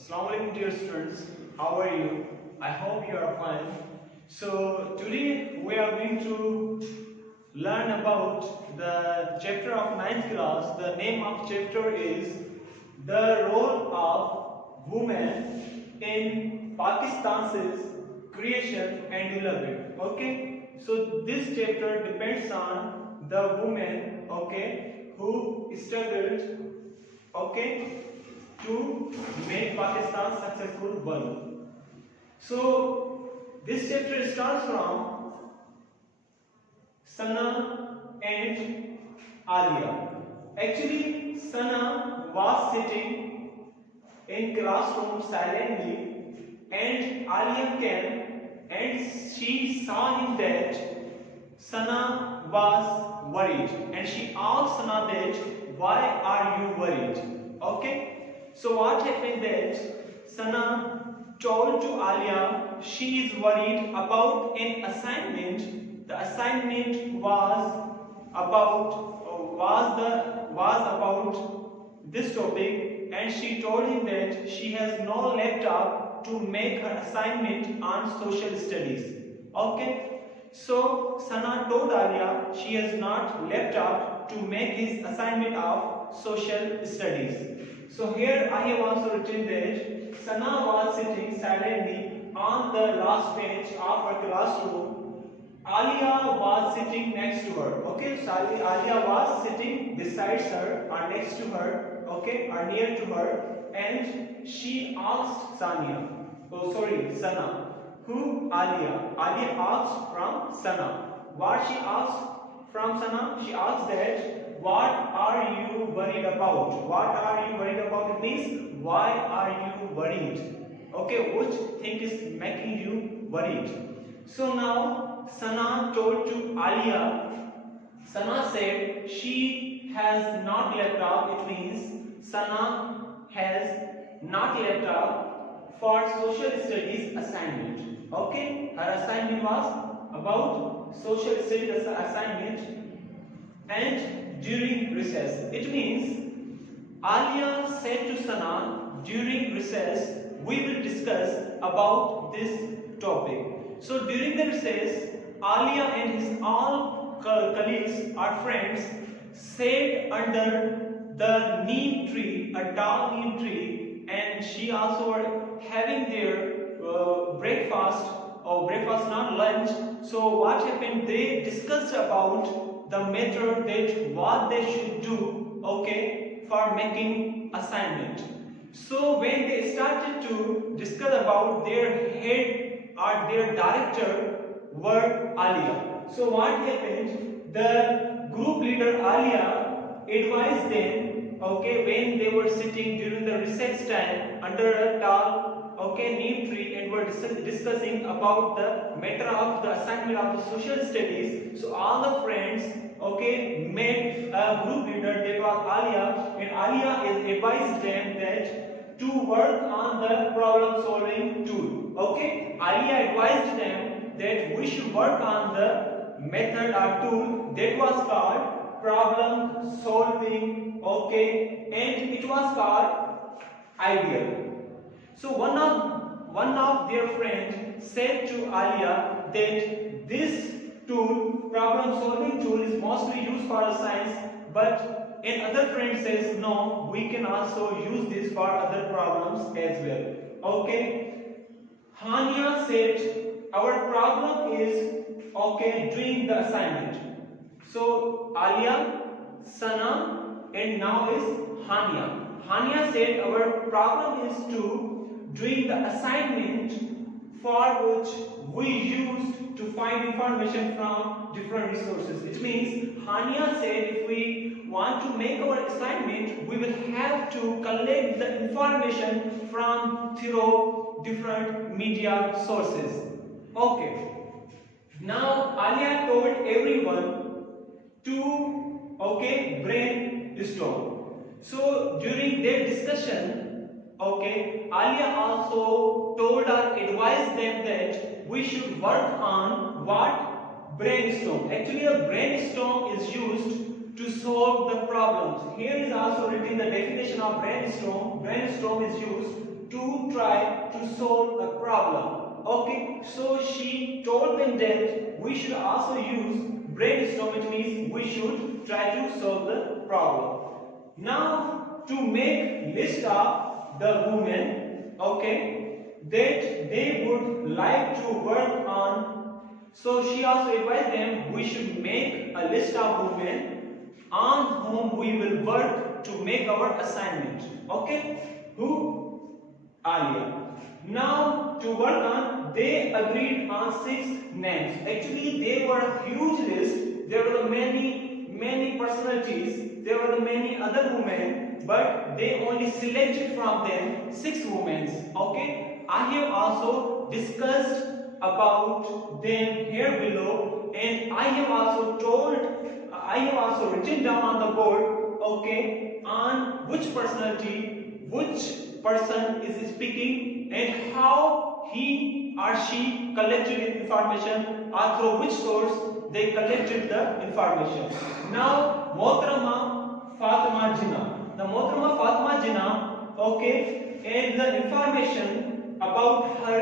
Assalamualaikum dear students, how are you? I hope you are fine. So today we are going to learn about the chapter of 9th class. The name of chapter is the role of women in Pakistan's creation and development. Okay, so this chapter depends on the women, okay, who struggled, okay, to make Pakistan successful world. So this chapter starts from Sana and Alia. Actually, Sana was sitting in classroom silently, and Alia came and she saw him that Sana was worried, and she asked Sana that why are you worried? Okay. So what happened that Sana told to Alia she is worried about an assignment. The assignment was about this topic, and she told him that she has no laptop to make her assignment on social studies. Okay. So Sana told Alia she has not laptop to make his assignment of social studies. So here I have also written that Sana was sitting silently on the last bench of her classroom. Alia was sitting next to her. Okay, so Alia was sitting beside her or next to her, okay, or near to her, and she asked Sana. Who? Alia. Alia asked from Sana. What she asked from Sana? She asked that what are you worried about? What are you worried about? It means why are you worried? Okay, which thing is making you worried? So now Sana told to Alia. Sana said she has not laptop. It means Sana has not laptop for social studies assignment. Okay, her assignment was about social studies assignment and during recess. It means Alia said to Sana, during recess we will discuss about this topic. So during the recess, Alia and his all colleagues or friends sat under the neem tree, a tall neem tree, and she also were having their breakfast, or breakfast not lunch. So what happened, they discussed about the method that what they should do, okay, for making assignment. So when they started to discuss about, their head or their director were Alia. So what happened, the group leader Alia advised them, okay, when they were sitting during the recess time under a tall, okay, neem tree, and were discussing about the matter of the assignment of the social studies. So all the friends, okay, met a group leader, that was Alia, and Alia advised them that to work on the problem solving tool. Okay, Alia advised them that we should work on the method or tool that was called problem solving, okay, and it was called ideal. So one of their friends said to Alia that this tool, problem solving tool, is mostly used for science, but another friend says no, we can also use this for other problems as well. Okay, Hania said our problem is, okay, doing the assignment. So Alia, Sana, and now is Hania. Hania said our problem is to doing the assignment for which we used to find information from different resources. It means Hania said if we want to make our assignment, we will have to collect the information from through different media sources. Okay. Now Alia told everyone to, okay, brainstorm. So during their discussion, okay, Alia also told or advised them that we should work on what? Brainstorm. Actually, a brainstorm is used to solve the problems. Here is also written the definition of brainstorm. Brainstorm is used to try to solve a problem. Okay, so she told them that we should also use brainstorm, which means we should try to solve the problem. Now, to make list of the women, okay, that they would like to work on. So she also advised them we should make a list of women on whom we will work to make our assignment. Okay, who? Alia. Now to work on, they agreed on 6 names. Actually, they were a huge list. There were many personalities. There were many other women, but they only selected from them 6 women. Okay, I have also discussed about them here below, and I have also written down on the board, okay, on which personality, which person is speaking, and how he or she collected information, or through which source they collected the information. Now, Mohtरमा Fatima Jinnah. The Mohtरमा Fatima Jinnah, okay, and the information about her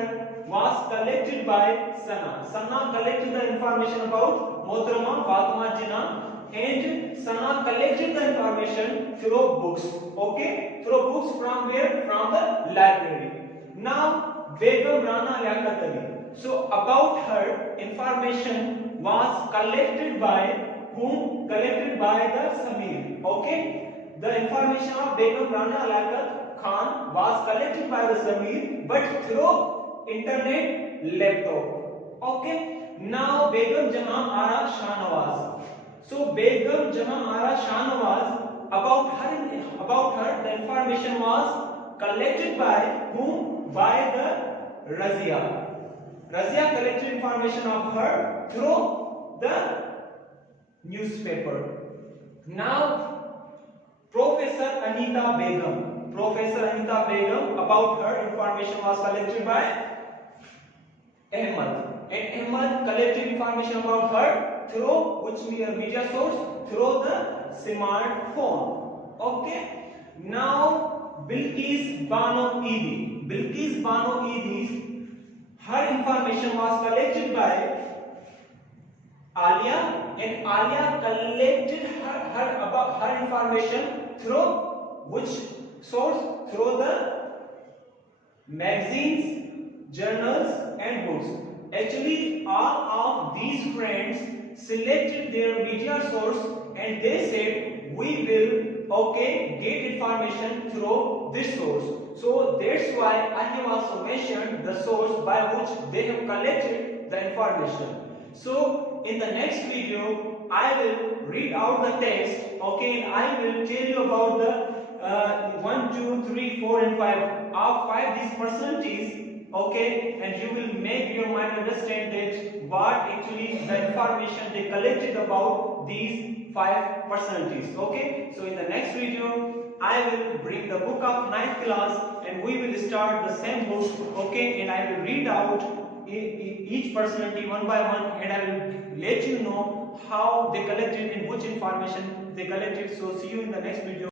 was collected by Sana. Sana collected the information about Mohtरमा Fatima Jinnah, and Sana collected the information through books. Okay, through books from where? From the library. Now, Begum Rana Liaquat Ali. So about her, information was collected by whom? Collected by the Samir. Okay, the information of Begum Rana Liaquat Khan was collected by the Samir, but through internet laptop. Okay, now Begum Jahan Ara Shahnawaz. So Begum Jahan Ara Shahnawaz, about her the information was collected by whom? By the Razia. Razia collected information of her through the newspaper. Now Professor Anita Begum. Professor Anita Begum, about her information was collected by Ahmad, and Ahmad collected information about her through which media source? Through the smartphone. Okay. Now Bilqis Bano Eidi. Bilqis Bano Eidi, her information was collected by Alia, and Alia collected her information through which source? Through the magazines, journals and books. Actually, all of these friends selected their media source, and they said we will get information through this source. So that's why I have also mentioned the source by which they have collected the information. So in the next video I will read out the text, okay, and I will tell you about the 1, 2, 3, 4 and 5 of 5 these personalities, okay, and you will make your mind understand that what actually the information they collected about these 5 personalities. Okay, so in the next video I will bring the book of 9th class, and we will start the same book, okay, and I will read out each personality one by one, and I will let you know how they collected and which information they collected. So see you in the next video.